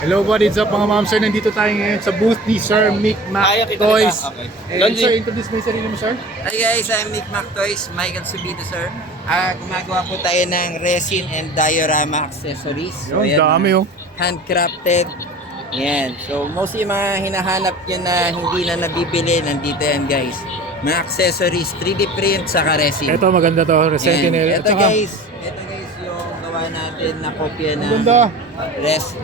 Hello, what is up mga ma'am sir? Nandito tayo ngayon sa booth ni Sir Mick Mac Toys. Okay. And sir, introduce mo yung sarili mo sir. Hi guys, I'm Mick Mac Toys, Michael Subito sir. Gumagawa po tayo ng resin and diorama accessories. Yung ayan, dami oh. handcrafted. Yan. So mostly mga hinahanap nyo na hindi na nabibili, nandito yan guys. Mga accessories, 3D print, saka resin. Ito maganda to, Sentinel. Ito guys yung gawa natin na kopya ng Maganda.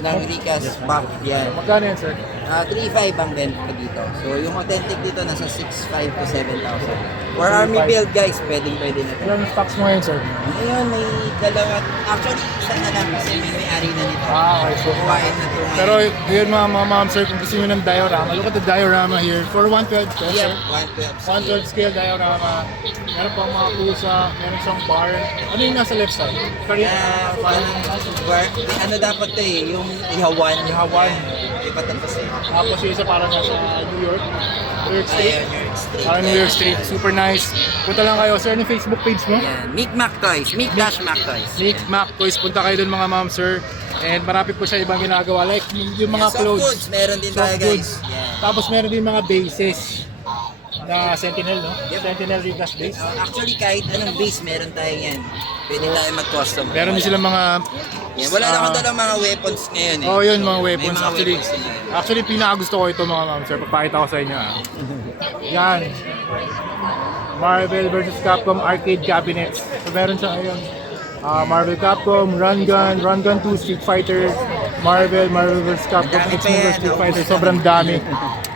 ng Ricas Pop. Yan. Magkano yan sir? 3.5 ang benta ko dito. So yung authentic dito nasa 6.5 to 7,000. For army build guys, pwede na ito. Ilan stocks mo ngayon sir? Ngayon may dalawa. Actually isa na lang kasi may-ari na nito. Okay, so Kuhain na ito ngayon. pero yun mga ma'am sir, kung gusto nyo ng diorama, look at the diorama here. For 112 pesos Yep, sir. 112 scale diorama. Meron pang mga pusa, meron siyang bar. Ano yung nasa left side? Ano dapat to eh, yung ihawan. Ihawan. Iba tapos eh. Tapos yung isa parang nasa New York. New York State. Ayun, New York Street. Parang New York Street. Super nice. Punta lang kayo. Sir, ano yung Facebook page mo? Yan, Mick Mac Toys. Mick Dash Mac Toys. Mick Mac Toys. Punta kayo dun mga ma'am, sir. And marami po siya ibang ginagawa. Like yung mga Soft clothes. goods, meron din tayo Soft guys. goods. Yan. Tapos meron din mga bases na Sentinel, no? Yep. Sentinel Ricas base. Actually kahit anong base meron tayo yan. Pwede tayo mag-custom. Meron din silang mga Yan, wala na akong dalang mga weapons ngayon eh. oh, yun mga weapons. May mga Actually, weapons din yan. actually pinakagusto ko ito mga ma'am, sir. Papakita ko sa inyo. Yan. Marvel vs. Capcom arcade cabinets. So meron siya ngayon. Marvel Capcom, Run Gun 2, Street Fighter, Marvel vs. Capcom, Dami X-Men pa yan, vs. Street Fighter. naubos Sobrang dami.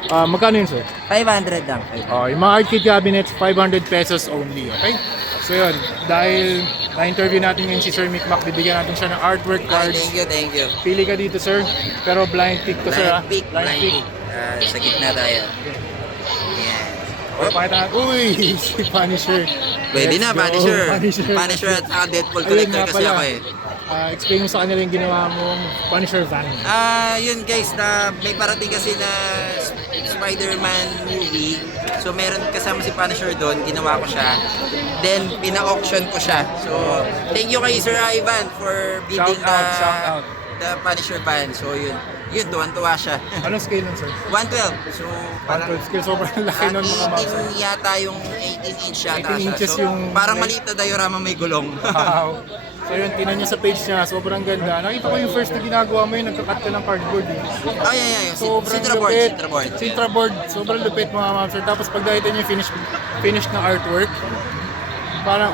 Magkano yun, sir? 500 lang. Yung mga arcade cabinets, 500 pesos only, okay? So yun, dahil na-interview natin ngayon si Sir Mick Mac, bibigyan natin siya ng artwork cards. Thank you. Pili ka dito, sir. Pero blind pick to, sir, ha? Blind pick. Sa gitna tayo. Yan. Oh, pakita natin. Uy, si Punisher. Pwede na, Let's go. Punisher at saka Deadpool Ayun collector nga kasi pala. ako eh. Explain mo sa kanila yung ginawa mong Punisher van. Yun guys, na may parating kasi na Spider-Man movie. So meron kasama si Punisher doon, ginawa ko siya. Then pina-auction ko siya. So thank you kay Sir Ivan for bidding Shout out. the Punisher van. So yun, tuwan-tuwa siya. Anong scale nun, sir? 112. So parang 112 scale. Sobrang laki nun, mga ma'am, sir. 18 yata yung 18 inch yata 18 siya. inches So, yung- parang maliit na diorama may gulong. Wow. So yun, tinan nyo sa page niya, sobrang ganda. Nakita ko yung first na ginagawa mo yun, nagka-cut ka ng cardboard. Eh. Ay, Sobrang Citraboard, lupit. Citraboard. Citraboard. Sobrang lupit mga ma'am, sir. Tapos pag nakita nyo yung finish ng artwork, parang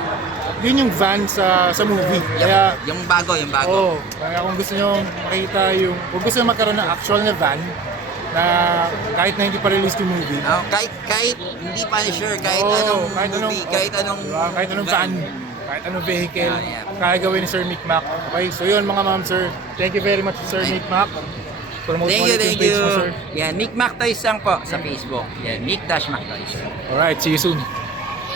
yun yung van sa movie. Kaya, Yung bago. oh, kaya kung gusto nyo makita yung, kung gusto nyo magkaroon ng actual na van, na kahit na hindi pa release yung movie, Kahit hindi Punisher, kahit oh, anong movie, kahit anong diba? Kahit anong van, kahit anong vehicle, Yeah. kaya gawin ni Sir Mick Mac. Okay, so yun mga ma'am, sir. Thank you very much, Sir Mick Mac. Promote mo ulit yung Thank page you. mo, sir. Yan, Mick Mac Toys lang po sa Facebook. Yan, Mick Dash Mac Toys. Alright, see you soon.